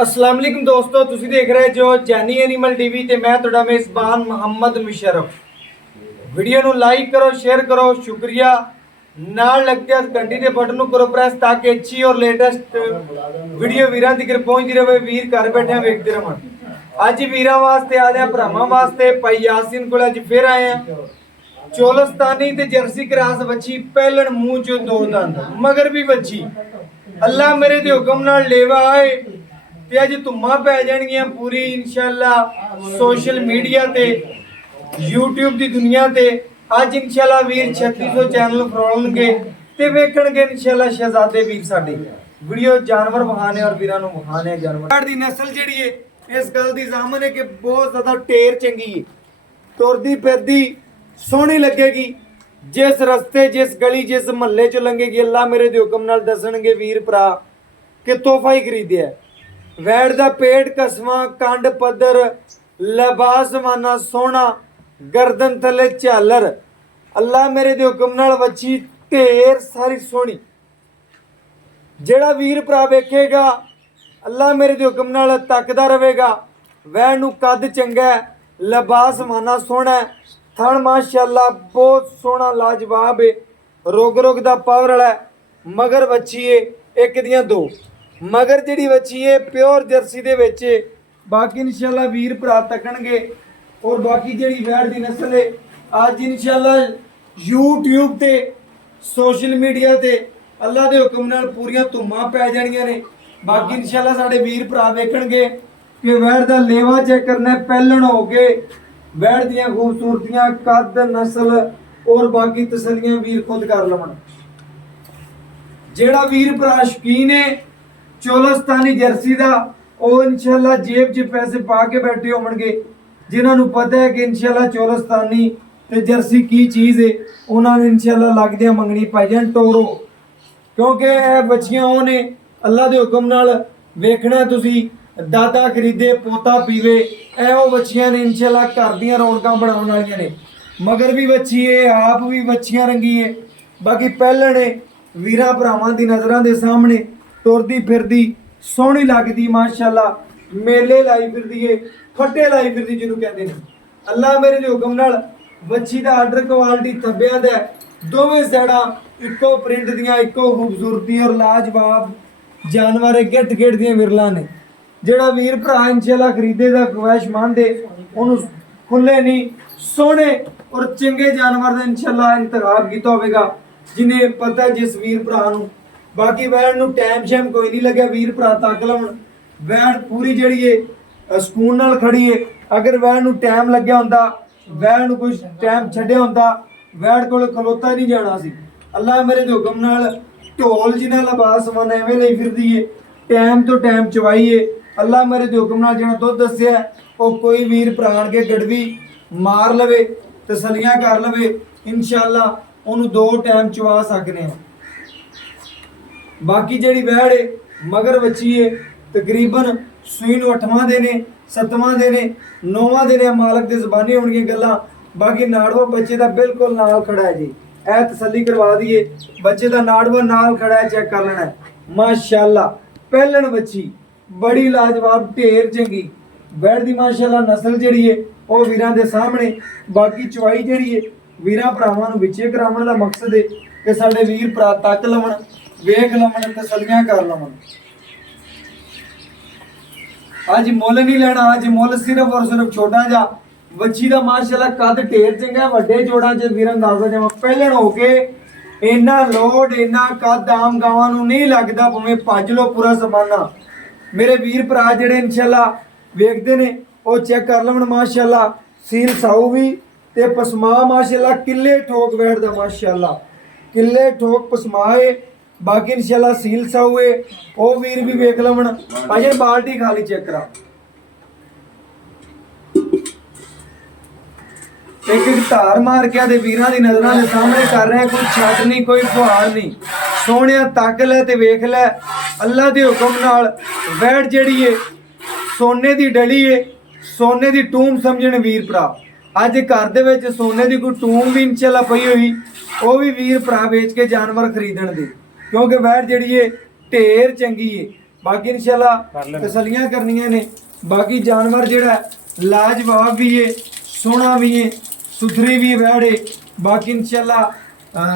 अस्सलाम वालेकुम दोस्तों, तुसी देख रहे जो जैनी एनिमल टीवी ते मैं तुहाडा मेज़बान मोहम्मद मुशर्रफ। वीडियो ਨੂੰ ਲਾਈਕ ਕਰੋ, ਸ਼ੇਅਰ ਕਰੋ, ਸ਼ੁਕਰੀਆ। ਨਾਲ ਲੱਗਦੇ ਆ ਘੰਟੀ ਦੇ ਬਟਨ ਨੂੰ ਕਰੋ ਪ੍ਰੈਸ ਤਾਂ ਕਿ ਅੱਛੀ ਔਰ ਲੇਟੈਸਟ ਵੀਡੀਓ ਵੀਰਾਂ ਤੱਕ ਪਹੁੰਚਦੀ ਰਹੇ। ਵੀਰ ਘਰ ਬੈਠਿਆਂ ਵੇਖਦੇ ਰਹਿਣ। ਅੱਜ ਵੀਰਾਂ ਵਾਸਤੇ ਆ ਰਿਹਾ, ਭਰਾਵਾਂ ਵਾਸਤੇ ਭਾਈ ਯਾਸੀਨ ਕੋਲ ਅੱਜ ਫਿਰ ਆਏ ਆ। ਚੋਲਸਤਾਨੀ ਤੇ ਜਰਸੀ ਕਰਾਸ ਬੱਚੀ, ਪਹਿਲਣ ਮੂੰਹ ਚੋਂ ਦੋ ਦੰਦ, ਮਗਰ ਵੀ ਬੱਚੀ। ਅੱਲਾ ਮੇਰੇ ਦੇ ਹੁਕਮ ਨਾਲ ਲੇਵਾ ਆਏ ਤੇ ਅੱਜ ਧੁੰਮਾਂ ਪੈ ਜਾਣਗੀਆਂ ਪੂਰੀ इंशाअल्लाह सोशल मीडिया ते YouTube ਦੀ ਦੁਨੀਆ ਤੇ। ਅੱਜ इंशाअल्लाह ਵੀਰ 3600 ਚੈਨਲ ਫਰੋਲਣਗੇ ਤੇ ਵੇਖਣਗੇ इंशाअल्लाह ਸ਼ਹਿਜ਼ਾਦੇ ਵੀਰ ਸਾਡੇ ਵੀਡੀਓ ਜਾਨਵਰ ਵਹਾਣੇ ਔਰ ਵੀਰਾਂ ਨੂੰ ਵਹਾਣੇ ਜਾਨਵਰ ਦੀ ਨਸਲ ਜਿਹੜੀ ਹੈ। ਇਸ ਗੱਲ ਦੀ ਜ਼ਾਮਨ ਹੈ ਕਿ ਬਹੁਤ ਜ਼ਿਆਦਾ ਟੇਰ ਚੰਗੀ ਹੈ, ਤੁਰਦੀ ਫਿਰਦੀ ਸੋਹਣੀ ਲੱਗੇਗੀ। ਜਿਸ ਰਸਤੇ ਜਿਸ ਗਲੀ ਜਿਸ ਮਹੱਲੇ ਚ ਲੰਘੇਗੀ ਅੱਲਾ ਮੇਰੇ ਦੇ ਹੁਕਮ ਨਾਲ ਦੱਸਣਗੇ ਵੀਰ ਭਰਾ ਕਿ ਤੋਹਫਾ ਹੀ ਖਰੀਦਿਆ। ਵੈੜ ਦਾ ਪੇਟ ਕਸਵਾਂ, ਕੰਡ ਪੱਧਰ, ਲਿਬਾਸ ਮਾਨਾ ਸੋਹਣਾ, ਗਰਦਨ ਥੱਲੇ ਝਾਲਰ। ਅੱਲਾ ਮੇਰੇ ਦੇ ਹੁਕਮ ਨਾਲ ਵੱਛੀ ਢੇਰ ਸਾਰੀ ਸੋਹਣੀ। ਜਿਹੜਾ ਵੀਰ ਭਰਾ ਵੇਖੇਗਾ ਅੱਲਾ ਮੇਰੇ ਦੇ ਹੁਕਮ ਨਾਲ ਤੱਕਦਾ ਰਹੇਗਾ। ਵੈੜ ਨੂੰ ਕੱਦ ਚੰਗਾ, ਲਿਬਾਸ ਮਾਨਾ ਸੋਹਣਾ, ਥਣ ਮਾਸ਼ਾਅੱਲਾ ਬਹੁਤ ਸੋਹਣਾ ਲਾਜਵਾਬ ਹੈ। ਰੋਗ ਦਾ ਪਾਵਰ ਵਾਲਾ। ਮਗਰ ਵੱਛੀ ਏ ਇੱਕ ਦੀਆਂ ਦੋ। ਮਗਰ ਜਿਹੜੀ ਵੱਛੀ ਏ ਪਿਓਰ ਜਰਸੀ ਦੇ ਵਿੱਚ। ਬਾਕੀ इंशाअल्लाह ਵੀਰ ਭਰਾ ਤੱਕਣਗੇ। ਔਰ ਬਾਕੀ ਜਿਹੜੀ ਵੈੜ ਦੀ ਨਸਲ ਹੈ ਅੱਜ इंशाअल्लाह YouTube ਤੇ ਸੋਸ਼ਲ ਮੀਡੀਆ ਤੇ ਅੱਲਾ ਦੇ ਹੁਕਮ ਨਾਲ ਪੂਰੀਆਂ ਧੁੰਮਾਂ ਪੈ ਜਾਣੀਆਂ ਨੇ। ਬਾਕੀ इंशाअल्लाह ਸਾਡੇ ਵੀਰ ਭਰਾ ਵੇਖਣਗੇ ਕਿ ਵੈੜ ਦਾ ਲੇਵਾ ਚੈੱਕ ਕਰਨਾ, ਪਹਿਲਣ ਹੋ ਕੇ ਵੈੜ ਦੀਆਂ ਖੂਬਸੂਰਤੀਆਂ, ਕੱਦ, ਨਸਲ ਔਰ ਬਾਕੀ ਤਸੱਲੀਆਂ ਵੀਰ ਖੁਦ ਕਰ ਲਵਣ। ਜਿਹੜਾ ਵੀਰ ਭਰਾ ਸ਼ੌਕੀਨ ਹੈ ਚੋਲਸਤਾਨੀ ਜਰਸੀ ਦਾ ਉਹ इंशाअल्लाह जेब 'ਚ ਪੈਸੇ ਪਾ ਕੇ ਬੈਠੇ ਹੋਣਗੇ। ਜਿਨ੍ਹਾਂ ਨੂੰ ਪਤਾ ਹੈ ਕਿ इंशाअल्लाह ਚੋਲਸਤਾਨੀ ਤੇ ਜਰਸੀ ਕੀ ਚੀਜ਼ ਹੈ, ਉਹਨਾਂ ਨੇ इंशाअल्लाह ਲੱਗਦਿਆਂ ਮੰਗਣੀ ਪਾਈ ਜਾਣ ਟੋਰੋ। ਕਿਉਂਕਿ ਇਹ ਬੱਚੀਆਂ ਉਹ ਨੇ ਅੱਲਾ ਦੇ ਹੁਕਮ ਨਾਲ ਵੇਖਣਾ ਤੁਸੀਂ ਦਾਦਾ ਖਰੀਦੇ ਪੋਤਾ ਪੀਵੇ। ਇਹ ਉਹ ਬੱਚੀਆਂ ਨੇ इंशाअल्लाह ਘਰ ਦੀਆਂ ਰੌਣਕਾਂ ਬਣਾਉਣ ਵਾਲੀਆਂ ਨੇ। ਮਗਰ ਵੀ ਬੱਚੀ ਏ, ਆਪ ਵੀ ਬੱਚੀਆਂ ਰੰਗੀ ਏ। ਬਾਕੀ ਪਹਿਲਣ ਏ ਵੀਰਾਂ ਭਰਾਵਾਂ ਦੀ ਨਜ਼ਰਾਂ ਦੇ ਸਾਹਮਣੇ ਤੁਰਦੀ ਫਿਰਦੀ ਸੋਹਣੀ ਲੱਗਦੀ ਮਾਸ਼ਾਅੱਲਾ। ਮੇਲੇ ਲਾਈ ਫਿਰਦੀ ਏ, ਫੱਟੇ ਲਾਈ ਫਿਰਦੀ ਜਿਹਨੂੰ ਕਹਿੰਦੇ ਨੇ। ਅੱਲਾ ਮੇਰੇ ਦੇ ਹੁਕਮ ਨਾਲ ਬੱਚੀ ਦਾ ਆਰਡਰ ਕੁਆਲਿਟੀ ਥੱਬਿਆਂ ਦਾ, ਦੋਵੇਂ ਸਾਈਡਾਂ ਇੱਕੋ ਪ੍ਰਿੰਟ ਦੀਆਂ, ਇੱਕੋ ਖੂਬਸੂਰਤੀ ਔਰ ਲਾਜਵਾਬ ਜਾਨਵਰ ਗਿੱਟ ਦੀਆਂ ਵਿਰਲਾਂ ਨੇ। ਜਿਹੜਾ ਵੀਰ ਭਰਾ इंशाअल्लाह ਖਰੀਦੇ ਦਾ ਖਵਾਇਸ਼ਮੰਦ ਏ ਉਹਨੂੰ ਖੁੱਲੇ ਨਹੀਂ ਸੋਹਣੇ ਔਰ ਚੰਗੇ ਜਾਨਵਰ ਦਾ इंशाअल्लाह ਇੰਤਖਾਬ ਕੀਤਾ ਹੋਵੇਗਾ ਜਿਹਨੇ ਪਤਾ ਜਿਸ ਵੀਰ ਭਰਾ ਨੂੰ। ਬਾਕੀ ਵੈੜ ਨੂੰ ਟਾਈਮ ਸ਼ੈਮ ਕੋਈ ਨਹੀਂ ਲੱਗਿਆ, ਵੀਰ ਭਰਾ ਤੱਕ ਲਾਉਣ। ਵੈੜ ਪੂਰੀ ਜਿਹੜੀ ਏ ਸਕੂਨ ਨਾਲ ਖੜੀ ਏ। ਅਗਰ ਵੈੜ ਨੂੰ ਟਾਈਮ ਲੱਗਿਆ ਹੁੰਦਾ, ਵੈੜ ਨੂੰ ਕੁਝ ਟਾਈਮ ਛੱਡਿਆ ਹੁੰਦਾ, ਵੈੜ ਕੋਲ ਖਲੋਤਾ ਨਹੀਂ ਜਾਣਾ ਸੀ। ਅੱਲਾ ਮੇਰੇ ਦੇ ਹੁਕਮ ਨਾਲ ਢੋਲ ਜਿਹਾ ਲਿਬਾਸ ਮਨ ਐਵੇਂ ਲਈ ਫਿਰਦੀ ਏ, ਟਾਈਮ ਤੋਂ ਟਾਈਮ ਚਵਾਈ ਏ। ਅੱਲਾ ਮੇਰੇ ਦੇ ਹੁਕਮ ਨਾਲ ਜਿਹੜਾ ਦੁੱਧ ਦੱਸਿਆ ਉਹ ਕੋਈ ਵੀਰ ਪ੍ਰਾਣ ਕੇ ਗੜਵੀ ਮਾਰ ਲਵੇ, ਤਸੱਲੀਆਂ ਕਰ ਲਵੇ, इंशाअल्लाह ਉਹਨੂੰ ਦੋ ਟਾਈਮ ਚਵਾ ਸਕਦੇ ਆ। ਬਾਕੀ ਜਿਹੜੀ ਵੈੜ ਏ ਮਗਰ ਬੱਚੀ ਏ ਤਕਰੀਬਨ ਸੂਈ ਨੂੰ 8ਵਾਂ ਦੇ ਨੇ, 7ਵਾਂ ਦੇ ਨੇ, 9ਵਾਂ ਦੇ ਨੇ। ਮਾਲਕ ਦੇ ਜ਼ਬਾਨੀ ਹੋਣਗੀਆਂ ਗੱਲਾਂ। ਬਾਕੀ ਨਾੜਵਾ ਬੱਚੇ ਦਾ ਬਿਲਕੁਲ ਨਾਲ ਖੜਾ ਹੈ ਜੀ। ਇਹ ਤਸੱਲੀ ਕਰਵਾ ਦਈਏ ਬੱਚੇ ਦਾ ਨਾੜਵਾ ਨਾਲ ਖੜਾ ਹੈ, ਚੈੱਕ ਕਰ ਲੈਣਾ ਮਾਸ਼ਾਅੱਲਾ। ਪਹਿਲਣ ਬੱਚੀ ਬੜੀ ਲਾਜਵਾਬ ਢੇਰ ਚੰਗੀ ਵੈੜ ਦੀ ਮਾਸ਼ਾਅੱਲਾ। ਨਸਲ ਜਿਹੜੀ ਏ ਉਹ ਵੀਰਾਂ ਦੇ ਸਾਹਮਣੇ। ਬਾਕੀ ਚਵਾਈ ਜਿਹੜੀ ਏ ਵੀਰਾਂ ਭਰਾਵਾਂ ਨੂੰ ਵਿੱਚੇ ਕਰਾਉਣ ਦਾ ਮਕਸਦ ਹੈ ਕਿ ਸਾਡੇ ਵੀਰ ਭਰਾ ਤੱਕ ਲਵਣ, ਵੇਖ ਲਵਣ, ਤਸੱਲੀਆਂ ਕਰ ਲਵਣ। ਅੱਜ ਮੁੱਲ ਨਹੀਂ ਲੈਣਾ, ਅੱਜ ਮੁੱਲ ਸਿਰਫ ਔਰ ਸਿਰਫ ਛੋਟਾ ਜਿਹਾ ਬੱਚੀ ਦਾ ਮਾਸ਼ਾਅੱਲਾ ਕੱਦ ਢੇਰ ਚੰਗਾ। ਵੱਡੇ ਜੋੜਾਂ 'ਚ ਵੀਰਾਂ ਦੱਸਦਾ ਜਾਵਾਂ ਪਹਿਲਣ ਹੋ ਕੇ ਇੰਨਾ ਲੋਡ ਇੰਨਾ ਕੱਦ ਆਮ ਗਾਵਾਂ ਨੂੰ ਨਹੀਂ ਲੱਗਦਾ, ਭਾਵੇਂ ਭੱਜ ਲੋ ਪੂਰਾ ਜ਼ਮਾਨਾ। ਮੇਰੇ ਵੀਰ ਭਰਾ ਜਿਹੜੇ इंशाअल्लाह ਵੇਖਦੇ ਨੇ ਉਹ ਚੈੱਕ ਕਰ ਲਵਣ ਮਾਸ਼ਾਅੱਲਾ। ਸੀਲ ਸਾਊ ਵੀ ਤੇ ਪਸਮਾ ਮਾਸ਼ਾਅੱਲਾ ਕਿੱਲੇ ਠੋਕ ਵੈੜ ਦਾ ਮਾਸ਼ਾਅੱਲਾ, ਕਿੱਲੇ ਠੋਕ ਪਸਮਾ ਏ। ਬਾਕੀ इंशाअल्लाह ਸੀਲ ਸਾਊ ਏ, ਉਹ ਵੀਰ ਵੀ ਵੇਖ ਲਵਣ। ਅਜੇ ਬਾਲਟੀ ਖਾਲੀ ਚੈੱਕ ਕਰਾ। ਇੱਕ ਧਾਰ ਮਾਰ ਕੇ ਦੇ ਵੀਰਾਂ ਦੀ ਨਜ਼ਰਾਂ ਦੇ ਸਾਹਮਣੇ ਕਰ ਰਿਹਾ। ਕੋਈ ਛੱਡ ਨਹੀਂ, ਕੋਈ ਫੁਹਾਰ ਨਹੀਂ। ਸੋਹਣਿਆ ਤੱਕ ਲੈ ਤੇ ਵੇਖ ਲੈ। ਅੱਲਾ ਦੇ ਹੁਕਮ ਨਾਲ ਵੈੜ ਜਿਹੜੀ ਏ ਸੋਨੇ ਦੀ ਡਲੀ ਏ, ਸੋਨੇ ਦੀ ਟੂਮ ਸਮਝਣ ਵੀਰ ਭਰਾ। ਅੱਜ ਘਰ ਦੇ ਵਿੱਚ ਸੋਨੇ ਦੀ ਕੋਈ ਟੂਮ ਵੀ इंशाअल्लाह ਪਈ ਹੋਈ, ਉਹ ਵੀ ਵੀਰ ਭਰਾ ਵੇਚ ਕੇ ਜਾਨਵਰ ਖਰੀਦਣ ਦੇ। ਕਿਉਂਕਿ ਵੈੜ ਜਿਹੜੀ ਏ ਢੇਰ ਚੰਗੀ ਏ। ਬਾਕੀ ਇਨਸ਼ਾਅੱਲਾ ਤਸੱਲੀਆਂ ਕਰਨੀਆਂ ਨੇ। ਬਾਕੀ ਜਾਨਵਰ ਜਿਹੜਾ ਲਾਜਵਾਬ ਵੀ ਹੈ, ਸੋਹਣਾ ਵੀ ਹੈ, ਸੁਥਰੀ ਵੀ ਵੈੜ ਹੈ। ਬਾਕੀ ਇਨਸ਼ਾਅੱਲਾ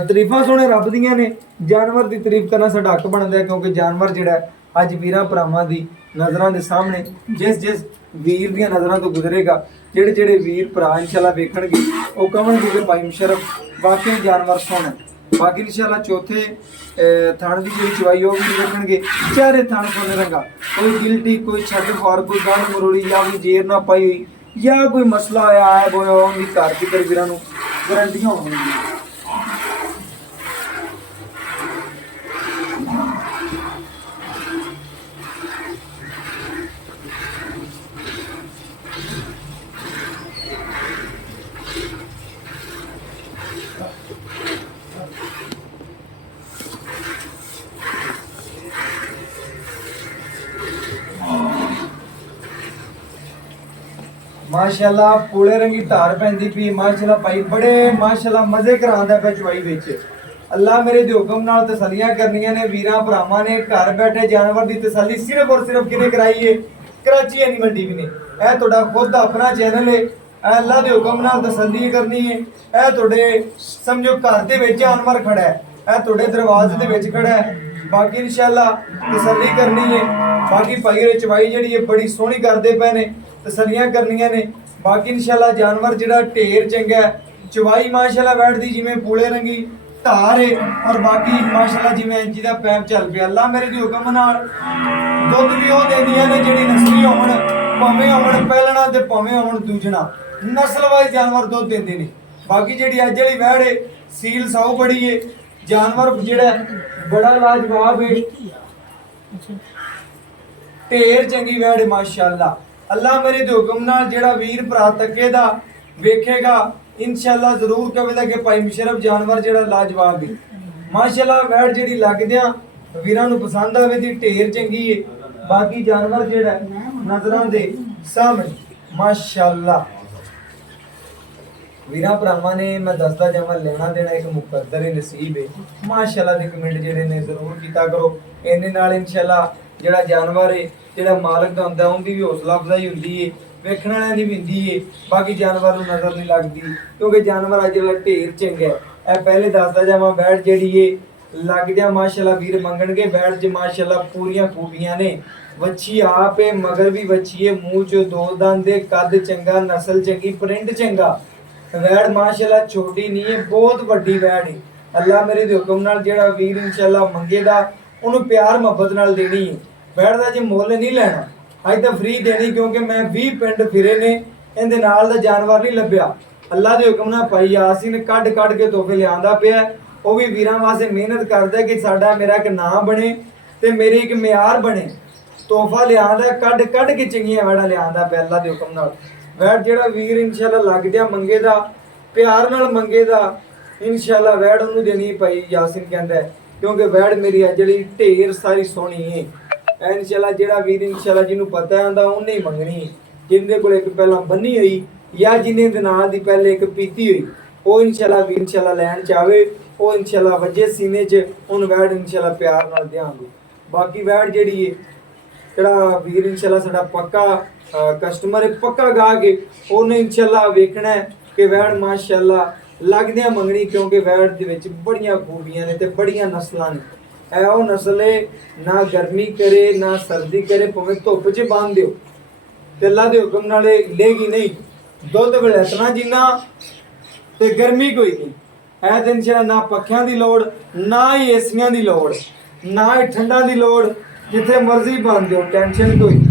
ਤਾਰੀਫਾਂ ਸੋਹਣੇ ਰੱਬ ਦੀਆਂ ਨੇ। ਜਾਨਵਰ ਦੀ ਤਾਰੀਫ ਕਰਨਾ ਸਾਡਾ ਹੱਕ ਬਣਦਾ ਹੈ, ਕਿਉਂਕਿ ਜਾਨਵਰ ਜਿਹੜਾ ਅੱਜ ਵੀਰਾਂ ਭਰਾਵਾਂ ਦੀ ਨਜ਼ਰਾਂ ਦੇ ਸਾਹਮਣੇ ਜਿਸ ਵੀਰ ਦੀਆਂ ਨਜ਼ਰਾਂ ਤੋਂ ਗੁਜ਼ਰੇਗਾ, ਜਿਹੜੇ ਵੀਰ ਭਰਾ ਇਨਸ਼ਾਅੱਲਾ ਵੇਖਣਗੇ ਉਹ ਕਹਣਗੇ ਕਿ ਭਾਈ ਮੁਸ਼ਰਫ ਵਾਕਈ ਜਾਨਵਰ ਸੋਹਣਾ। ਬਾਕੀ ਇਨਸ਼ਾਅੱਲਾ ਚੌਥੇ ਥਣ ਦੀ ਜਿਹੜੀ ਚਵਾਈ ਉਹ ਵੀ ਵੇਖਣਗੇ। ਚਾਰੇ ਥਣ ਸੋਨੇ ਰੰਗਾ, ਕੋਈ ਗਿਲਟੀ, ਕੋਈ ਛੱਡ ਫਾਰ, ਕੋਈ ਗੰਢ ਮਰੋੜੀ ਜਾਂ ਵੀ ਜੇਰ ਨਾ ਪਾਈ ਹੋਈ ਜਾਂ ਕੋਈ ਮਸਲਾ ਆਇਆ ਹੈ ਹੋਇਆ ਉਹਦੀ ਘਰ ਦੀ ਵੀਰਾਂ ਨੂੰ ਗਰੰਟੀਆਂ ਹੋਣਗੀਆਂ। माशाल्लाह पूरे रंगी धार पैंदी पी। माशाल्लाह भाई बड़े माशाल्लाह मजे करांदा पे चवाई विच। अल्लाह मेरे दे हुक्म नाल तसल्लियां करनियां ने वीरां भरावां ने। घर बैठे जानवर दी तसल्ली सिर्फ और सिर्फ किने कराई है? कराची एनिमल टीवी ने। ए तुहाडा खुद अपना चैनल है। अल्लाह दे हुक्म नाल तसल्ली करनी है। ए तुहाडे समझो घर दे विच जानवर खड़ा है, ए तुहाडे दरवाजे दे विच खड़ा है। बाकी इंशाअल्लाह तसल्ली करनी है। बाकी भाई चवाई जिहड़ी है बड़ी सोहनी करदे पे ने, तसलियां करनियां ने। बाकी इंशाअल्लाह जानवर जिहड़ा ढेर चंगा है, चवाई माशाअल्लाह बैठदी जिवें पूले रंगी धार है। और बाकी माशाअल्लाह जिवें इंच दा पैप चल पिया। अल्लाह मेरे दी हुक्म नाल दुध भी वो देंदियां ने जिहड़ी नस्ली होण, भावें होण पहलना ते भावें होण दूजना, नस्ल वाइज जानवर दुध देंदे ने। बाकी जिहड़ी अज वाली वैड़ है सील सौ बड़ी है, जानवर जिहड़ा बड़ा लाजवाब है, ढेर चंगी वैड़ है माशाअल्लाह। अल्लाह मेरे दे हुक्म नाल जेड़ा वीर भरा तकेगा वेखेगा इंशाअल्लाह जरूर कहेगा कि भाई मुशरफ जानवर जेड़ा लाजवाब है। माशाअल्लाह वैड़ जेड़ी लगदियां वीरां नूं पसंद आवे दी ढेर चंगी है। बाकी जानवर जेड़ा नजरां दे सामने माशाअल्लाह वीरां भरावां ने मैं दसदा जावां लेना देना एक मुकद्दर नसीब है। माशाअल्लाह दे कमेंट जेड़े ने जरूर कीता करो। इन्ने नाल इंशाअल्लाह जेड़ा जानवर है जेड़ा मालक दा हुंदा उंदी भी हौसला अफजाई हुंदी है, वेखण वालियां दी भी हुंदी है। बाकी जानवर नूं नजर नहीं लगदी क्योंकि जानवर अज जेड़ा ढेर चंगा है। ए पहले दसदा जावां बैठ जेड़ी है लग जा माशाअल्लाह वीर मंगणगे। बैठ च माशाअल्लाह पूरियां खूबियां ने। वच्छी आप है, मगर भी वच्छी है, मूंह चो दो दंद है, कद चंगा, नस्ल चंगी, प्रिंट चंगा। वैड़ माशाअल्लाह छोटी नहीं है, बहुत वड्डी वैड़ है। अल्लाह मेरे दे हुक्म नाल जेड़ा वीर इंशाअल्लाह मंगेगा उन्होंने प्यार मुहब्बत नाल देनी है। वैड़ दा जे मुੱਲ नहीं लेना, अज तो फ्री देनी क्योंकि मैं 20 पिंड फिरे ने इहदे नाल दा जानवर नहीं लभ्या। अल्लाह दे हुक्म नाल भाई यासीन कढ के तोहफे लिआंदा पिया। वो भी वीरां वास्ते मेहनत करदा कि साडा मेरा एक नाम बने ते मेरी एक म्यार बने। तोहफा लिआंदा कढ के चंगियां वैड़ां लिआंदा पिया अल्लाह दे हुक्म नाल। वैड़ जेड़ा वीर इंशाअल्लाह लग जा मंगेदा प्यार नाल मंगेदा इंशाअल्लाह वैड़ उन्होंने देनी भाई यासीन कहंदा है क्योंकि वैड़ मेरी अज जेड़ी ढेर सारी सोहनी है। इंशाअल्लाह जेड़ा वीर इंशाअल्लाह जिन्हों पता आंदा उन्हें ही मंगनी, जिंदे कोल एक पहला बन्नी हुई या जिन्हें दे नाल दी पहले एक पीती हुई वो इंशाअल्लाह वीर इंशाअल्लाह लैन चाहे वो इंशाअल्लाह वजे सीने च उन वैड़ इंशाअल्लाह प्यार नाल देंगे। बाकी वैड़ जेड़ी है जेड़ा वीर इंशाअल्लाह साडा पक्का कस्टमर है, पक्का गाहक है, उन्हें इंशाअल्लाह वेखना है कि वैड़ माशाअल्लाह लगदियां मंगनी क्योंकि वैड़ दे विच बड़ियां खूबियां ने ते बड़ियां नस्लां ने। ऐ वो नस्ल है ना गर्मी करे ना सर्दी करे, भावें धुप च बांध दिओ ते अल्लाह दे हुक्म नाल लेगी नहीं। दुध वलैतना जिन्ना ते गर्मी कोई नहीं। ऐ दिन ना पक्खियां दी लोड़ ना ही एसियां दी लोड़ ना ही ठंडा दी लोड़, जिथे मर्जी बांध दिओ टेंशन कोई।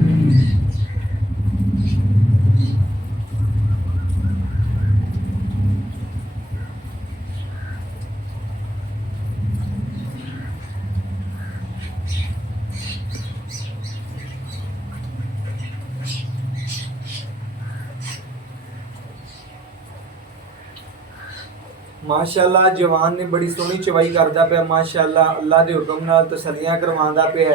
माशाअल्लाह जवान ने बड़ी सोहनी चवाई करदा पिया माशाअल्लाह। अल्लाह दे हुक्म नाल तसल्लियां करवांदा पिया।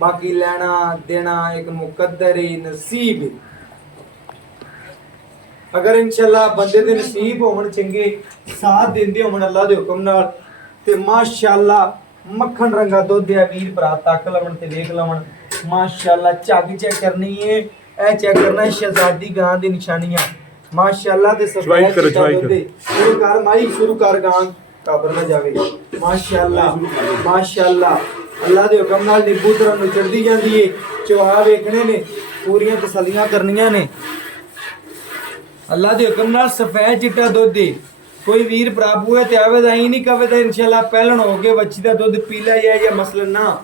बाकी लेना देना एक मुकद्दर नसीब है। अगर इंशाअल्लाह बंदे दे नसीब होवन चंगे साथ देंदे होवन अल्लाह दे हुक्म नाल ते माशाअल्लाह ਮੱਖਣ ਰੰਗਾ ਦੁੱਧ ਆ ਵੀਰ ਭਰਾ, ਤੱਕ ਲਵਣ ਤੇ ਵੇਖ ਲਵਣ ਮਾਸ਼ਾਅੱਲਾ। ਝੱਗ ਚੈੱਕ ਕਰਨੀ ਏ, ਇਹ ਚੈੱਕ ਕਰਨਾ ਸ਼ਹਿਜ਼ਾਦੀ ਗਾਂ ਦੀ ਨਿਸ਼ਾਨੀਆਂ ਮਾਸ਼ਾਅੱਲਾ। ਤੇ ਸਫਾਈ ਕਰੋ, ਸ਼ੁਰੂ ਕਰ ਮਾਈ, ਸ਼ੁਰੂ ਕਰ ਗਾਂ ਕਾਬਰ ਨਾ ਜਾਵੇ ਮਾਸ਼ਾਅੱਲਾ ਮਾਸ਼ਾਅੱਲਾ। ਅੱਲਾ ਦੇ ਹੁਕਮ ਨਾਲ ਨਿੰਬੂ ਤਰ੍ਹਾਂ ਨੂੰ ਚੜਦੀ ਜਾਂਦੀ ਏ। ਚਵਾ ਵੇਖਣੇ ਨੇ, ਪੂਰੀਆਂ ਤਸੱਲੀਆਂ ਕਰਨੀਆਂ ਨੇ। ਅੱਲਾ ਦੇ ਹੁਕਮ ਨਾਲ ਸਫੈਦ ਚਿੱਟਾ ਦੁੱਧ ਏ। ਕੋਈ ਵੀਰ ਪ੍ਰਾਪੂ ਹੈ ਤੇ ਆਵੇ ਤਾਂ ਹੀ ਨਹੀਂ ਕਵੇ ਤਾਂ ਇਨਸ਼ਾਅੱਲਾ ਪਹਿਲਣ ਹੋ ਕੇ ਬੱਚੀ ਦਾ ਦੁੱਧ ਪੀ ਲਿਆ ਜਾਏ ਜਾਂ ਮਸਲਨ ਨਾ।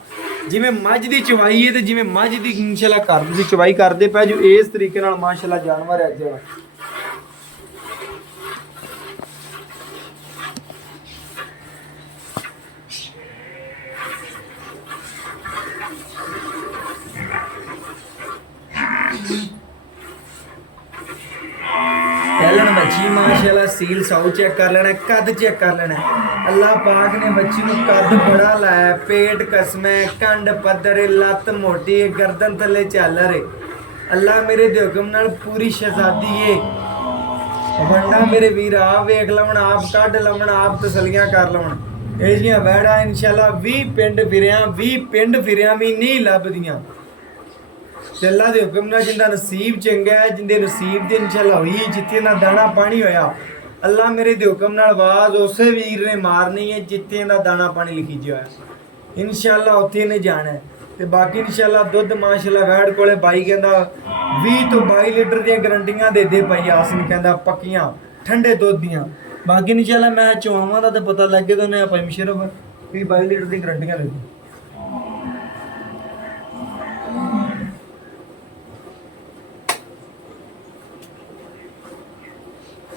ਜਿਵੇਂ ਮੱਝ ਦੀ ਚਵਾਈ ਹੈ ਤੇ ਜਿਵੇਂ ਮੱਝ ਦੀ ਇਨਸ਼ਾਅੱਲਾ ਘਰ ਦੀ ਚਵਾਈ ਕਰਦੇ ਪਏ ਜੋ ਇਸ ਤਰੀਕੇ ਨਾਲ ਮਾਸ਼ਾਅੱਲਾ ਜਾਨਵਰ ਹੈ ਅੱਜ। ਪਹਿਲਣ ਬੱਚੀ ਮਾਸ਼ਾਅੱਲਾ ਸੀਲ ਸਾਊ ਚੈੱਕ ਕਰ ਲੈਣਾ, ਕੱਦ ਚੈੱਕ ਕਰ ਲੈਣਾ। ਅੱਲਾਹ ਪਾਕ ਨੇ ਬੱਚੀ ਨੂੰ ਕੱਦ ਬੜਾ ਲਾਇਆ, ਪੇਟ ਕਸਮੈ, ਕੰਡ ਪੱਧਰ, ਲੱਤ ਮੋਟੀ, ਗਰਦਨ ਥੱਲੇ ਝਾਲਰ। ਅੱਲਾਹ ਮੇਰੇ ਦੇ ਹੁਕਮ ਨਾਲ ਪੂਰੀ ਸ਼ਹਿਜ਼ਾਦੀ ਏ। ਵੰਡਾ ਮੇਰੇ ਵੀਰ ਆਪ ਵੇਖ ਲਵਣ, ਆਪ ਕੱਢ ਲਵਣ, ਆਪ ਤਸੱਲੀਆਂ ਕਰ ਲਵਣ। ਇਹ ਜੀਆਂ ਵੈੜਾ ਇਨਸ਼ਾਅੱਲਾ 20 ਪਿੰਡ ਫਿਰਿਆਂ ਵੀ ਨਹੀਂ ਲੱਭਦੀਆਂ। ਤੇ ਅੱਲਾ ਦੇ ਹੁਕਮ ਨਾਲ ਜਿੰਦਾ ਨਸੀਬ ਚੰਗਾ ਹੈ, ਜਿੰਦੇ ਨਸੀਬ ਦੇ ਇਨਸ਼ਾਅੱਲਾ ਹੋਈ, ਜਿੱਥੇ ਨਾ ਦਾਣਾ ਪਾਣੀ ਹੋਇਆ, ਅੱਲਾ ਮੇਰੇ ਦੇ ਹੁਕਮ ਨਾਲ ਆਵਾਜ਼ ਉਸੇ ਵੀਰ ਨੇ ਮਾਰਨੀ ਹੈ ਜਿੱਥੇ ਦਾ ਦਾਣਾ ਪਾਣੀ ਲਿਖੀ ਜਿਆ ਹੋਇਆ। ਇਨਸ਼ਾਅੱਲਾ ਉੱਥੇ ਨੇ ਜਾਣਾ ਹੈ। ਤੇ ਬਾਕੀ ਇਨਸ਼ਾਅੱਲਾ ਦੁੱਧ ਮਾਸ਼ਾਅੱਲਾ ਵੈੜ ਕੋਲੇ ਬਾਈ ਕਹਿੰਦਾ 20 ਤੋਂ 22 ਲੀਟਰ ਦੀਆਂ ਗਰੰਟੀਆਂ ਦੇ ਭਾਈ ਆਸਨ ਕਹਿੰਦਾ ਪੱਕੀਆਂ ਠੰਡੇ ਦੁੱਧ ਦੀਆਂ। ਬਾਕੀ ਇਨਸ਼ਾਅੱਲਾ ਮੈਂ ਚਵਾਵਾਂ ਦਾ ਤਾਂ ਪਤਾ ਲੱਗ ਗਿਆ ਤਾਂ ਉਹਨੇ ਭਾਈ ਮੁਸ਼ਰਫ ਵੀ 22 ਲੀਟਰ ਦੀ ਗਰੰਟੀਆਂ ਦੇ ਦਿੱਤੀ।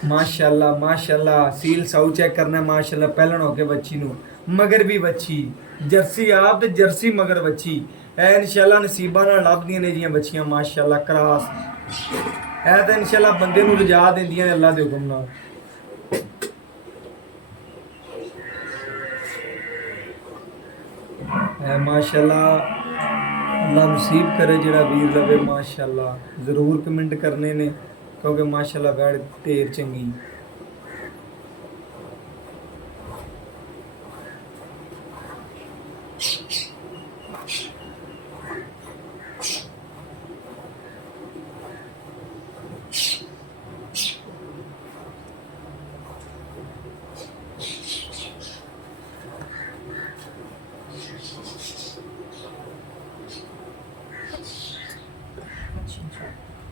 माशाल्लाह माशाल्लाह सील साऊ चेक करना माशाल्लाह पहलन होके बच्ची नू मगर भी बच्ची जर्सी आप ते जर्सी मगर बच्ची ए इंशाल्लाह नसीबा नाल लभदियां ने जियां बच्चियां माशाल्लाह क्रास ए ते इंशाल्लाह बंदे नू रजा देंदियां ने अल्लाह दे हुक्म नाल। ए माशाल्लाह अल्लाह नसीब करे जेड़ा वीर लवे माशाल्लाह जरूर कमेंट करने ने क्योंकि माशाल्लाह वैड़ ढेर चंगी।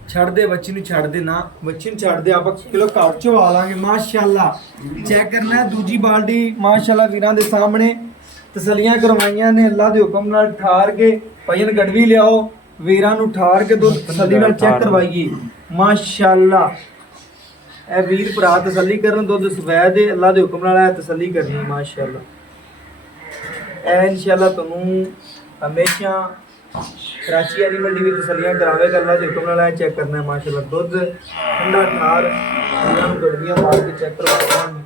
ਛੱਡ ਦੇ ਬੱਚੀ ਨੂੰ, ਛੱਡ ਦੇ ਨਾ ਬੱਚੀ ਨੂੰ ਛੱਡ ਦੇ, ਆਪਾਂ ਕਿਲੋ ਘਰ ਚਵਾ ਲਾਂਗੇ ਮਾਸ਼ਾਅੱਲਾ। ਚੈੱਕ ਕਰਨਾ ਦੁਜੀ ਬਾਲਟੀ ਮਾਸ਼ਾਅੱਲਾ ਵੀਰਾਂ ਦੇ ਸਾਹਮਣੇ ਤਸੱਲੀਆਂ ਕਰਵਾਈਆਂ ਨੇ ਅੱਲਾ ਦੇ ਹੁਕਮ ਨਾਲ। ਠਾਰ ਕੇ ਭਜਨ ਗੜਵੀ ਲਿਆਓ, ਵੀਰਾਂ ਨੂੰ ਠਾਰ ਕੇ ਦੁੱਧ ਤਸੱਲੀ ਨਾਲ ਚੈੱਕ ਕਰਵਾਈਏ ਮਾਸ਼ਾਅੱਲਾ। ਇਹ ਵੀਰ ਭਰਾ ਤਸੱਲੀ ਕਰਨ ਦੁੱਧ ਸਵੈ ਦੇ ਅੱਲਾ ਦੇ ਹੁਕਮ ਨਾਲ ਤਸੱਲੀ ਕਰਨੀ ਮਾਸ਼ਾਅੱਲਾ। ਇਹ ਇਨਸ਼ਾਅੱਲਾ ਤੁਹਾਨੂੰ ਹਮੇਸ਼ਾ कराची एनिमल टीवी तसलियां करावेगा अल्लाह के हुक्म नाल। चेक करना है माशाल्लाह दुध ठंडा ठार इन्हां गड़बियां मार के चेक करवावांगे।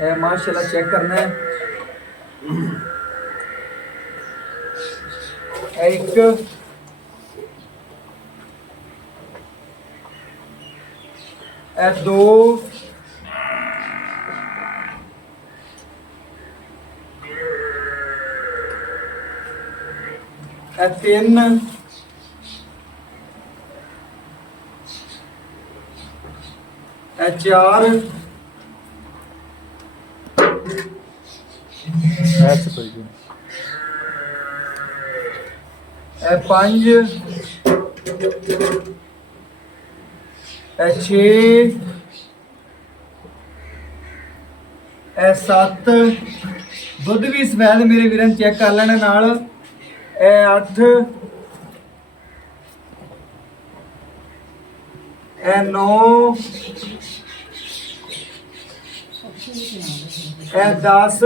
ए माशाल्लाह चेक करना है एक दो तीन चार पांच छे सत्त दुध भी सफेद मेरे वीर चेक कर लेने नाल। अठ नौ 10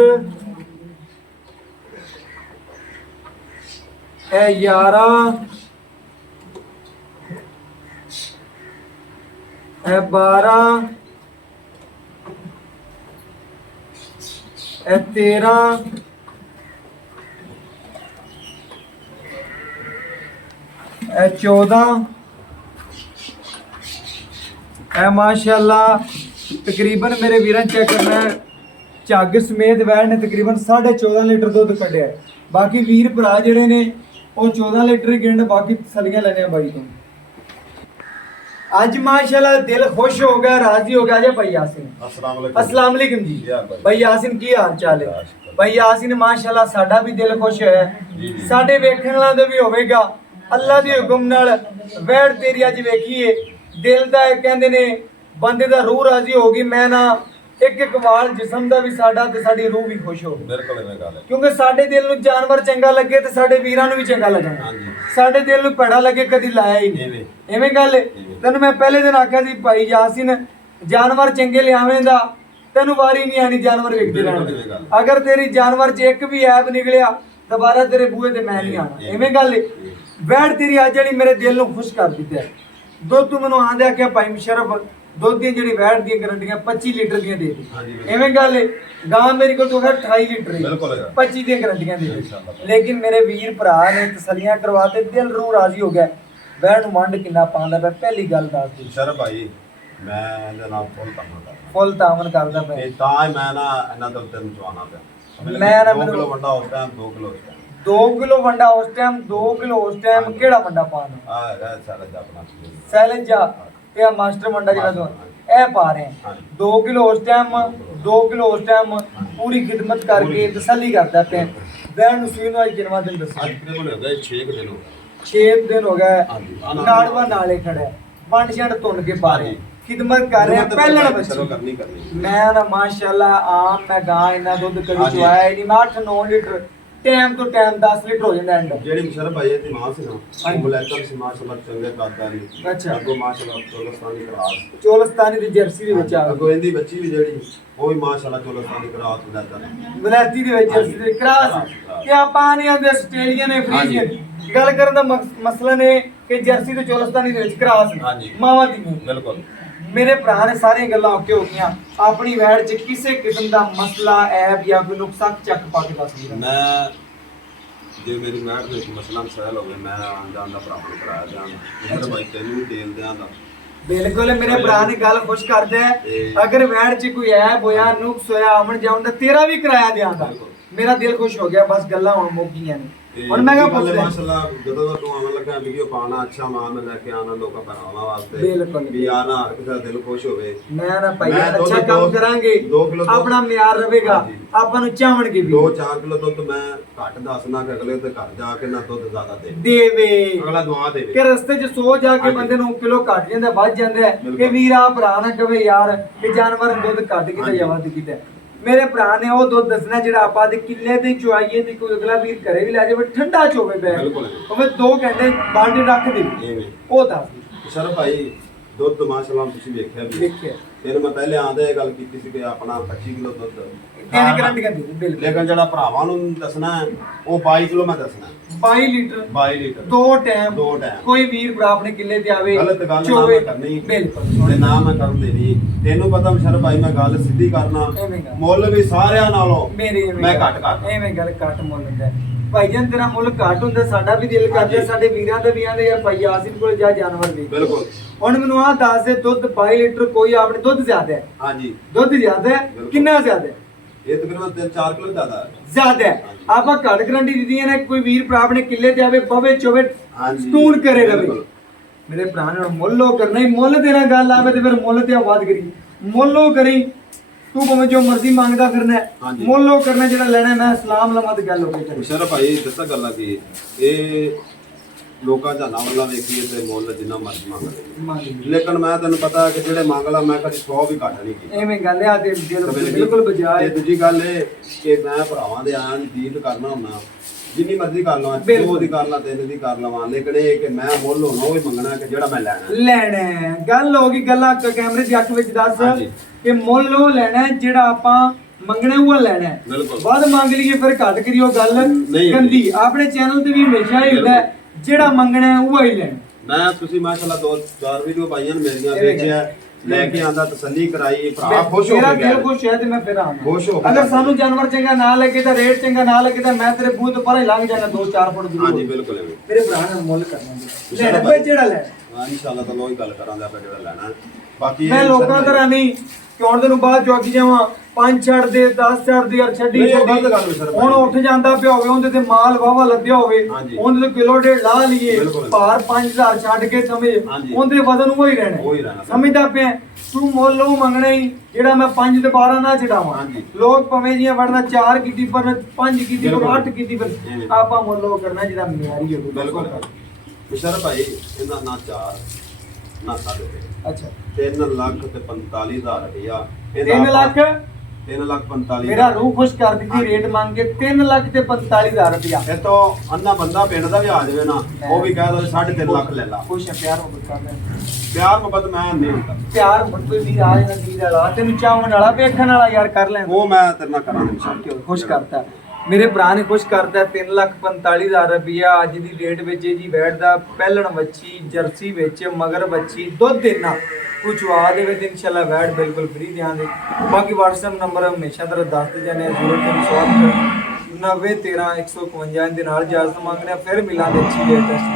11 12 13 14 ਇਹ 14 ਇਹ ਮਾਸ਼ਾਅੱਲਾ ਤਕਰੀਬਨ ਮੇਰੇ ਵੀਰਾਂ ਚੈੱਕ ਕਰਨਾ ਹੈ, ਝੱਗ ਸਮੇਤ ਵੈੜ ਨੇ ਤਕਰੀਬਨ 14.5 ਲੀਟਰ ਦੁੱਧ ਕੱਢਿਆ ਹੈ। ਬਾਕੀ ਵੀਰ ਭਰਾ ਜਿਹੜੇ ਨੇ ਉਹ 14 ਲੀਟਰ ਹੀ ਗਿਣ, ਬਾਕੀ ਤਸੱਲੀਆਂ ਲੈਣੇ ਆ ਬਾਈ ਤੋਂ। ਅੱਜ ਮਾਸ਼ਾਅੱਲਾ ਦਿਲ ਖੁਸ਼ ਹੋ ਗਿਆ, ਰਾਜ਼ੀ ਹੋ ਗਿਆ। ਜੀ ਭਾਈ यासिन अस्सलाम वालेकुम जी। भाई यासिन ਕੀ ਹਾਲ ਚਾਲ ਹੈ? ਭਾਈ यासिन ਮਾਸ਼ਾਅੱਲਾ ਸਾਡਾ ਵੀ ਦਿਲ ਖੁਸ਼ ਹੋਇਆ ਹੈ, ਸਾਡੇ ਵੇਖਣ ਵਾਲਿਆਂ ਦਾ ਵੀ ਹੋਵੇਗਾ। ਅੱਲਾ ਦੇ ਹੁਕਮ ਨਾਲ ਵੈੜ ਤੇਰੀ ਅੱਜ ਵੇਖੀਏ, ਦਿਲ ਦਾ ਕਹਿੰਦੇ ਨੇ ਬੰਦੇ ਦਾ ਰੂਹ ਰਾਜ਼ੀ ਹੋ ਗਈ। ਮੈਂ ਨਾ ਇੱਕ ਇੱਕ ਵਾਲ ਜਿਸਮ ਦਾ ਵੀ ਸਾਡਾ ਤੇ ਸਾਡੀ ਰੂਹ ਵੀ ਖੁਸ਼ ਹੋ। ਬਿਲਕੁਲ ਇਹ ਗੱਲ ਹੈ, ਕਿਉਂਕਿ ਸਾਡੇ ਦਿਲ ਨੂੰ ਜਾਨਵਰ ਚੰਗਾ ਲੱਗੇ ਤੇ ਸਾਡੇ ਵੀਰਾਂ ਨੂੰ ਵੀ ਚੰਗਾ ਲੱਗਣਾ। ਸਾਡੇ ਦਿਲ ਨੂੰ ਭੈੜਾ ਲੱਗੇ ਕਦੀ ਲਾਇਆ ਹੀ ਨਹੀਂ। ਐਵੇਂ ਗੱਲ ਹੈ। ਤੈਨੂੰ ਮੈਂ ਪਹਿਲੇ ਦਿਨ ਆਖਿਆ ਸੀ ਭਾਈ यासिन ਜਾਨਵਰ ਚੰਗੇ ਲਿਆਵੇਂਦਾ ਤੈਨੂੰ ਵਾਰੀ ਨਹੀਂ ਆਣੀ ਜਾਨਵਰ ਵੇਖਦੇ ਰਹਿਣ। ਅਗਰ ਤੇਰੀ ਜਾਨਵਰ 'ਚ ਇੱਕ ਵੀ ਐਬ ਨਿਕਲਿਆ ਦੁਬਾਰਾ ਤੇਰੇ ਬੂਹੇ ਤੇ ਮੈਂ ਨਹੀਂ ਆਣਾ। ਐਵੇਂ ਗੱਲ ਹੈ। ਵੈੜ ਤੇਰੀ ਅੱਜ ਜਿਹੜੀ ਮੇਰੇ ਦਿਲ ਨੂੰ ਖੁਸ਼ ਕਰ ਦਿੱਤਾ ਹੈ। ਦੁੱਧ ਤੂੰ ਮੈਨੂੰ ਆਂਦਿਆ ਕਿ ਭਾਈ ਮੁਸ਼ਰਫ ਦੁੱਧ ਦੀਆਂ ਜਿਹੜੀ ਵੈੜ ਦੀਆਂ ਗਰੰਟੀਆਂ 25 ਲੀਟਰ ਦੀਆਂ ਦੇ ਦੇ। ਐਵੇਂ ਗੱਲ ਹੈ। ਗਾਂ ਮੇਰੇ ਕੋਲ ਤੋਂ 28 ਲੀਟਰ ਹੈ, 25 ਦੀਆਂ ਗਰੰਟੀਆਂ ਦੇ ਦੇ। ਲੇਕਿਨ ਮੇਰੇ ਵੀਰ ਭਰਾ ਨੇ ਤਸੱਲੀਆਂ ਕਰਵਾਤੇ, ਦਿਲ ਰੂਹ ਰਾਜ਼ੀ ਹੋ ਗਿਆ। ਵੈੜ ਨੂੰ ਵੰਡ ਕਿੰਨਾ ਪਾਉਂਦਾ ਪਿਆ ਪਹਿਲੀ ਗੱਲ ਦੱਸ ਦੇ। ਸ਼ਰਫ ਭਾਈ ਮੈਂ ਇਹਦੇ ਨਾਲ ਫੁੱਲ ਤਾਮਨ ਕਰਦਾ ਪਿਆ। ਇਹ ਤਾਂ ਮੈਂ ਨਾ ਇਹਨਾਂ ਤੋਂ ਤੈਨੂੰ ਚਵਾਉਣਾ ਪਿਆ। ਮੈਂ ਨਾ 2 ਕਿਲੋ ਵੰਡਾ ਉਸ ਟਾਈਮ 2 ਕਿਲੋ 2 ਕਿਲੋ ਵੰਡਾ ਉਸ ਟਾਈਮ 2 ਕਿਲੋ ਉਸ ਟਾਈਮ ਕਿਹੜਾ ਵੰਡਾ ਪਾਣਾ? ਆ ਹੈਗਾ ਸਾਰਾ ਆਪਣਾ ਸੈਲਜ ਜਾ ਤੇ ਆ ਮਾਸਟਰ ਮੰਡਾ ਜਿਹੜਾ ਤੋਂ ਇਹ ਪਾ ਰਹੇ 2 ਕਿਲੋ ਉਸ ਟਾਈਮ 2 ਕਿਲੋ ਉਸ ਟਾਈਮ ਪੂਰੀ ਖਿਦਮਤ ਕਰਕੇ ਤਸੱਲੀ ਕਰਦਾ ਪਿਆ। ਵੈੜ ਨੂੰ ਸੂਈ ਨੂੰ ਅੱਜ ਕਿੰਨਾ ਦਿਨ ਦੱਸਿਆ? ਅੱਜ ਤਕਰੀਬਨ ਹੋ ਗਏ 6 ਦਿਨ ਹੋ 6 ਦਿਨ ਹੋ ਗਏ। ਨਾੜਵਾ ਨਾਲੇ ਖੜਾ ਵੰਡ ਛੜ ਤੁੰਨ ਕੇ ਪਾ ਰਹੇ ਖਿਦਮਤ ਕਰ ਰਹੇ ਪਹਿਲਣ ਬੱਚੇ। ਮੈਂ ਨਾ ਮਾਸ਼ਾਅੱਲਾ ਆਮ ਮੈਂ ਗਾਂ ਇਹਨਾਂ ਦੁੱਧ ਕਦੀ ਚਵਾਇਆ ਨਹੀਂ। ਮੈਂ 8-9 ਲੀਟਰ ਟਾਈਮ ਤੋਂ ਟਾਈਮ 10 ਲੀਟਰ ਹੋ ਜਾਂਦਾ ਐਂਡ। ਜਿਹੜੀ ਮੁਸ਼ਰਫ ਭਾਈ ਦੀ ਮਾਂ ਸੀ ਨਾ ਉਹ ਬਲੈਕਰ ਸੀ ਮਾਸ਼ਾਅੱਲਾ ਚੰਗੇ ਕਾਦਾਰੀ। ਅੱਛਾ ਅੱਗੋਂ ਮਾਸ਼ਾਅੱਲਾ ਚੋਲਸਤਾਨੀ ਕਰਾਸ ਚੋਲਸਤਾਨੀ ਦੀ ਜਰਸੀ ਦੇ ਵਿੱਚ ਆ ਅੱਗੋਂ ਇਹਦੀ ਬੱਚੀ ਵੀ ਜਿਹੜੀ ਉਹ ਵੀ ਮਾਸ਼ਾਅੱਲਾ ਚੋਲਸਤਾਨੀ ਕਰਾਸ ਬਲੈਕਰ ਬਲੈਤੀ ਦੇ ਵਿੱਚ ਜਰਸੀ ਦੇ ਕਰਾਸ ਕਿ ਆਪਾਂ ਨਹੀਂ ਆਂਦੇ ਆਸਟ੍ਰੇਲੀਆ ਨੇ ਫਰੀਜ਼ੀਅਨ ਗੱਲ ਕਰਨ ਦਾ ਮਸਲਾ ਨੇ ਕਿ ਜਰਸੀ ਤੇ ਚੋਲਸਤਾਨੀ ਦੇ ਵਿੱਚ ਕਰਾਸ ਮਾਵਾਂ ਦੀ। ਬਿਲਕੁਲ ਮੇਰੇ ਭਰਾ ਨੇ ਸਾਰੀਆਂ ਗੱਲਾਂ ਓਕੇ ਹੋ ਗਈਆਂ। ਆਪਣੀ ਵੈੜ 'ਚ ਕਿਸੇ ਕਿਸਮ ਦਾ ਮਸਲਾ ਐਬ ਜਾਂ ਕੋਈ ਨੁਕਸਾ ਚੱਕ ਪਾ ਕੇ ਦੱਸ ਦਿਓ। ਮੈਂ ਜੇ ਮੇਰੀ ਵੈੜ ਦੇ ਵਿੱਚ ਮਸਲਾ ਮਸੈਲ ਹੋਵੇ ਮੈਂ ਆਉਣ ਜਾਣ ਦਾ ਭਰਾ ਨੂੰ ਕਰਾਇਆ ਜਾਣ ਮੇਰੇ ਭਾਈ ਤੈਨੂੰ ਵੀ ਦੇਣ ਦਿਆਂ ਦਾ। ਬਿਲਕੁਲ ਮੇਰੇ ਭਰਾ ਨੇ ਗੱਲ ਖੁਸ਼ ਕਰਦਾ ਹੈ। ਅਗਰ ਵੈੜ 'ਚ ਕੋਈ ਐਬ ਹੋਇਆ ਨੁਕਸ ਹੋਇਆ ਆਉਣ ਜਾਣ ਦਾ ਤੇਰਾ ਵੀ ਕਰਾਇਆ ਦਿਆਂ ਦਾ। ਮੇਰਾ ਦਿਲ ਖੁਸ਼ ਹੋ ਗਿਆ। ਬਸ ਗੱਲਾਂ ਹੁਣ ਮੁੱਕ ਗਈਆਂ ਨੇ। ਹੁਣ ਮੈਂ ਕਿਹਾ ਪੁੱਛ ਮਾਸ਼ਾਅੱਲਾ ਜਦੋਂ ਤੂੰ ਆਉਣ ਲੱਗਾ ਵੀਡੀਓ ਪਾਣਾ ਅੱਛਾ ਮਾਨ ਲੈ ਕੇ ਆਣਾ ਲੋਕਾਂ ਭਰਾਵਾਂ ਵਾਸਤੇ ਬਿਲਕੁਲ ਵੀ ਆ ਨਾ ਹਰ ਕਿਸੇ ਦਾ ਦਿਲ ਖੁਸ਼ ਹੋਵੇ। ਮੈਂ ਨਾ ਭਾਈ ਅੱਛਾ ਕੰਮ ਕਰਾਂਗੇ ਆਪਣਾ ਮਿਆਰ ਰਹੇਗਾ ਆਪਾਂ ਨੂੰ ਚਾਹਣਗੇ ਵੀ 2-4 ਕਿਲੋ ਦੁੱਧ ਮੈਂ ਘੱਟ ਦੱਸਣਾ ਕਿ ਅਗਲੇ ਤੇ ਘਰ ਜਾ ਕੇ ਨਾ ਦੁੱਧ ਜ਼ਿਆਦਾ ਦੇਵੇ ਅਗਲਾ ਦੁਆ ਦੇਵੇ ਕਿ ਰਸਤੇ 'ਚ ਸੋ ਜਾ ਕੇ ਬੰਦੇ ਨੂੰ ਕਿਲੋ ਘੱਟ ਜਾਂਦਾ ਵੱਧ ਜਾਂਦਾ ਕਿ ਵੀਰਾ ਭਰਾ ਨਾ ਕਵੇ ਯਾਰ ਕਿ ਜਾਨਵਰ ਦੁੱਧ ਘੱਟ ਕਿਤੇ ਜਾਂ ਵੱਧ ਕਿਤੇ। ਮੇਰੇ ਭਰਾ ਨੇ ਉਹ ਦੁੱਧ ਦੱਸਣਾ ਜਿਹੜਾ ਆਪਾਂ ਦੇ ਕਿੱਲੇ ਤੇ ਚੁਆਈਏ ਤੇ ਕੋਈ ਅਗਲਾ ਵੀਰ ਘਰੇ ਵੀ ਲੈ ਜਾਵੇ ਠੰਡਾ ਚ ਹੋਵੇ ਬੈ ਉਹ 2 ਘੰਟੇ ਬਾਲਟੀ ਰੱਖ ਦੇ ਉਹ ਦੱਸ। ਸਰ ਭਾਈ ਦੁੱਧ ਮਾਸ਼ਾਅੱਲਾ ਤੁਸੀਂ ਵੇਖਿਆ ਵੀ ਫਿਰ ਮੈਂ ਪਹਿਲੇ ਆਂਦੇ ਇਹ ਗੱਲ ਕੀਤੀ ਸੀ ਕਿ ਆਪਣਾ 25 ਕਿਲੋ ਦੁੱਧ ਕਿਹਨੇ ਗਰੰਟੀ ਕਰਦੀ ਬਿਲਕੁਲ। ਲੇਕਿਨ ਜਿਹੜਾ ਭਰਾਵਾਂ ਨੂੰ ਦੱਸਣਾ ਉਹ 22 ਕਿਲੋ ਮੈਂ ਦੱਸਣਾ 22 ਲੀਟਰ ਦੋ ਟਾਈਮ ਕੋਈ ਵੀਰ ਭਰਾ ਆਪਣੇ ਕਿੱਲੇ ਤੇ ਆਵੇ ਗਲਤ ਗੱਲ ਨਾ ਮੈਂ ਕਰਨੀ ਬਿਲਕੁਲ ਤੇ ਨਾ ਮੈਂ ਕਰਨ ਦੇਣੀ। ਤੈਨੂੰ ਪਤਾ ਮਸ਼ਰ ਭਾਈ ਮੈਂ ਗੱਲ ਸਿੱਧੀ ਕਰਨਾ ਮੁੱਲ ਵੀ ਸਾਰਿਆਂ ਨਾਲੋਂ ਮੈਂ ਘੱਟ ਕਰ ਐਵੇਂ ਗੱਲ ਘੱਟ ਮੁੱਲ ਹੁੰਦਾ ਭਾਈ ਜਾਨ ਤੇਰਾ ਮੁੱਲ ਘੱਟ ਹੁੰਦਾ ਸਾਡਾ ਵੀ ਦਿਲ ਕਰਦਾ ਸਾਡੇ ਵੀਰਾਂ ਦਾ ਵੀ ਆਂਦੇ ਯਾਰ ਭਾਈ यासिन ਕੋਲ ਜਾ ਜਾਨਵਰ ਵੀ ਬਿਲਕੁਲ। ਹੁਣ ਮੈਨੂੰ ਆਹ ਦੱਸ ਦੇ ਦੁੱਧ 22 ਲੀਟਰ ਕੋਈ ਆਪਣੇ ਦੁੱਧ ਜ਼ਿਆਦਾ ਹੈ? ਹਾਂਜੀ ਦੁੱਧ ਜ਼ਿਆਦਾ ਹੈ। ਕਿੰਨਾ ਜ਼ਿਆਦਾ ਹੈ? ਇਹ ਤਕਰੀਬਨ 3-4 ਕਿਲੋ ਜ਼ਿਆਦਾ ਹੈ। ਆਪਾਂ ਘੱਟ ਗਰੰਟੀ ਦਿੱਤੀਆਂ ਨੇ ਕੋਈ ਵੀਰ ਭਰਾ ਆਪਣੇ ਕਿੱਲੇ ਤੇ ਆਵੇ ਬਵੇ ਚੋਵੇ ਸਟੂਨ ਕਰੇ ਰਵੇ। ਮੇਰੇ ਭਰਾ ਨੇ ਮੁੱਲੋ ਕਰਨਾ ਹੀ ਮੁੱਲ ਤੇਰਾ ਗੱਲ ਆਵੇ ਤੇ ਫਿਰ ਮੁੱਲ ਤੇ ਆਵਾਜ਼ ਕਰੀ ਮੁੱਲੋ ਕਰੀ ਤੂੰ ਭਾਵੇਂ ਜੋ ਮਰਜ਼ੀ ਮੰਗਦਾ ਫਿਰਨਾ ਮੁੱਲੋ ਕਰਨਾ ਜਿਹੜਾ ਲੈਣਾ ਮੈਂ ਸਲਾਮ ਲਮਤ ਗੱਲ ਹੋ ਗਈ। ਸ਼ਰ ਭਾਈ ਦੱਸਾਂ ਗੱਲਾਂ ਕੀ ਇਹ ਲੋਕਾਂ ਜਾਨਾਂ ਵਾਲਾ ਵੇਖੀਏ ਤੇ ਮੁੱਲ ਜਿੰਨਾ ਮਰਜ਼ੀ ਮੰਗਦੇ ਲੇਕਿਨ ਮੈਂ ਤੈਨੂੰ ਪਤਾ ਕਿ ਜਿਹੜੇ ਮੰਗ ਲਾ ਮੈਂ ਕਦੀ 100 ਵੀ ਘੱਟ ਨਹੀਂ ਕੀਤੀ ਐਵੇਂ ਗੱਲ ਆ ਤੇ ਬਿਲਕੁਲ ਬਜਾਏ। ਤੇ ਦੂਜੀ ਗੱਲ ਇਹ ਕਿ ਮੈਂ ਭਰਾਵਾਂ ਦੇ ਆਂ ਦੀ ਦੀਦ ਕਰਨਾ ਹੁੰਦਾ ਜਿੰਨੀ ਮਰਜ਼ੀ ਕਰ ਲਵਾਂ 2 ਦੀ ਕਰ ਲਾਂ 3 ਦੀ ਕਰ ਲਵਾਂ ਲੇਕਿਨ ਇਹ ਕਿ ਮੈਂ ਮੁੱਲ ਹੋਣਾ ਉਹ ਹੀ ਮੰਗਣਾ ਕਿ ਜਿਹੜਾ ਮੈਂ ਲੈਣਾ ਗੱਲ ਹੋ ਗਈ ਗੱਲਾਂ ਕੈਮਰੇ ਦੀ ਅੱਖ ਵਿੱਚ ਦੱਸ ਕਿ ਮੁੱਲ ਉਹ ਲੈਣਾ ਜਿਹੜਾ ਆਪਾਂ ਮੰਗਣਾ ਉਹ ਲੈਣਾ ਵੱਧ ਮੰਗ ਲਈਏ ਫਿਰ ਘੱਟ ਕਰੀਓ ਗੱਲ ਗੰਦੀ। ਆਪਣੇ ਚੈਨਲ ਤੇ ਵੀ ਹਮੇਸ਼ਾ ਹੀ ਹੁੰਦਾ ਜਿਹੜਾ ਮੰਗਣਾ ਉਹ ਹੀ ਲੈਣਾ। ਮੈਂ ਤੁਸੀਂ ਮਾਸ਼ਾਅੱਲਾ 2-4 ਵੀਡੀਓ ਪਾਈਆਂ ਮੇਰੀਆਂ ਵੇਖਿਆ ਲੈ ਕੇ ਆਂਦਾ, ਤਸੱਲੀ ਕਰਾਈ, ਭਰਾ ਖੁਸ਼ ਹੋ ਮੇਰਾ ਕੇ ਦਿਲ ਗਿਆ। ਖੁਸ਼ ਹੈ ਤੇ ਮੈਂ ਫਿਰ ਆਵਾਂ। ਖੁਸ਼ ਹੋ ਕੇ ਅਗਰ ਗਿਆ। ਸਾਨੂੰ ਜਾਨਵਰ ਚੰਗਾ ਨਾ ਲੱਗੇ ਤਾਂ ਰੇਟ ਚੰਗਾ ਨਾ ਲੱਗੇ ਤਾਂ ਮੈਂ ਤੇਰੇ ਬੂਹ ਤੋਂ ਪਰਾਂ ਹੀ ਲੰਘ ਜਾਣਾ 2-4 ਫੁੱਟ ਦੂਰ। ਹਾਂਜੀ ਬਿਲਕੁਲ ਐਵੇਂ। ਮੇਰੇ ਭਰਾ ਨੇ ਮੁੱਲ ਕਰਨਾ ਜੀ। ਲੈ ਚਲੋ ਲੈ ਜਿਹੜਾ ਲੈ। ਹਾਂ ਇਨਸ਼ਾਅੱਲਾ ਤਾਂ ਲੋਈ ਗੱਲ ਕਰਾਂਗੇ ਆਪਾਂ ਜਿਹੜਾ ਲੈਣਾ। ਬਾਕੀ ਮੈਂ ਲੋਕਾਂ ਤਰ੍ਹਾਂ ਨਹੀਂ ਕਿ ਹੁਣ ਤੈਨੂੰ ਬਾਅਦ ਚੁੱਕ ਜਾਵਾਂ 5 ਛੱਡ ਦੇ 10 ਛੱਡ ਦੇ ਯਾਰ ਛੱਡੀ ਨਹੀਂ, ਉਹ ਛੱਡੀ। ਗਲਤ ਗੱਲ ਵੀ ਸਰ ਹੁਣ ਉੱਠ ਜਾਂਦਾ ਪਿਆ ਹੋਵੇ ਉਹਦੇ ਤੇ ਮਾਲ ਵਾਵਾ ਲੱਦਿਆ ਹੋਵੇ ਹਾਂਜੀ। ਉਹਦੇ ਤੇ ਕਿਲੋ ਡੇਢ ਲਾ ਲਈਏ ਬਿਲਕੁਲ। ਭਾਰ 5000 ਛੱਡ ਕੇ ਸਮਝ ਹਾਂਜੀ। ਉਹਦੇ ਵਜ਼ਨ ਉਹੀ ਉਹੀ ਰਹਿਣਾ ਰਹਿਣਾ। ਸਮਝਦਾ ਪਿਆ ਤੂੰ ਮੁੱਲ ਉਹ ਮੰਗਣਾ ਹੀ ਜਿਹੜਾ ਮੈਂ 5 ਤੇ 12 ਨਾ ਛਡਾਵਾਂ। ਹਾਂਜੀ। ਲੋਕ ਭਵੇਂ ਜੀਆਂ ਵੜਨਾ 4 ਕੀਤੀ ਪਰ 5 ਕੀਤੀ ਪਰ ਬਿਲਕੁਲ। 8 ਕੀਤੀ ਪਰ ਹੂੰ। ਆਪਾਂ ਮੁੱਲ ਉਹ ਕਰਨਾ ਜਿਹੜਾ ਮਿਆਰੀ ਹੋਵੇ। ਬਿਲਕੁਲ ਮੁਸ਼ਰਫ ਭਾਈ ਇਹਨਾਂ ਨਾ 4 ਨਾ 3.5 ਅੱਛਾ 3,45,000 ਰੁਪਇਆ 3 ਲੱਖ 3,45,000 ਮੇਰਾ ਰੂਹ ਖੁਸ਼ ਕਰ ਦਿੱਤੀ ਰੇਟ ਮੰਗ ਕੇ 3 ਲੱਖ ਤੇ 45,000 ਰੁਪਇਆ। ਇਹ ਤੋਂ ਅੰਨਾ ਬੰਦਾ ਪਿੰਡ ਦਾ ਵੀ ਆ ਜਾਵੇ ਨਾ ਉਹ ਵੀ ਕਹਿ ਦੋ 3.5 ਲੱਖ ਲੈ ਲਾ। ਖੁਸ਼ ਹੈ ਪਿਆਰ ਮੁਹੱਬਤ ਕਰਦਾ ਹੈ। ਪਿਆਰ ਮੁਹੱਬਤ ਮੈਂ ਨਹੀਂ ਹੁੰਦਾ ਪਿਆਰ ਮੁਹੱਬਤ ਦੀ ਰਾਜ ਨਦੀ ਦਾ ਲਾ ਤੈਨੂੰ ਚਾਹਣ ਵਾਲਾ ਵੇਖਣ ਵਾਲਾ ਯਾਰ ਕਰ ਲੈ ਉਹ ਮੈਂ ਤੇਰੇ ਨਾਲ ਕਰਾਂਗਾ ਇਨਸ਼ਾਅੱਲਾ। ਖੁਸ਼ ਕਰਤਾ ਮੇਰੇ ਭਰਾ ਨੇ ਖੁਸ਼ ਕਰਤਾ 3,45,000 ਰੁਪਇਆ ਅੱਜ ਦੀ ਡੇਟ ਵਿੱਚ ਇਹ ਜੀ ਬੈਠਦਾ ਪਹਿਲਣ ਬੱਚੀ ਜਰਸੀ ਵਿੱਚ ਮਗਰ ਬੱਚੀ ਦੁੱਧ ਦੇਣਾ ਕੁਝ ਆ ਦੇਵੇ ਤੇ ਇਨਸ਼ਾਅੱਲਾ ਵੈਟ ਬਿਲਕੁਲ ਫ੍ਰੀ ਧਿਆਨ ਦੇ। ਬਾਕੀ WhatsApp ਨੰਬਰ ਹਮੇਸ਼ਾ ਤਰ੍ਹਾਂ ਦੱਸਦੇ ਜਾਂਦੇ 0360 90 13 151 ਦੇ ਨਾਲ ਇਜਾਜ਼ਤ ਮੰਗਦੇ ਆ। ਫਿਰ ਮਿਲਾਂਗੇ ਅੱਛੀ ਲੇਟੈਸਟ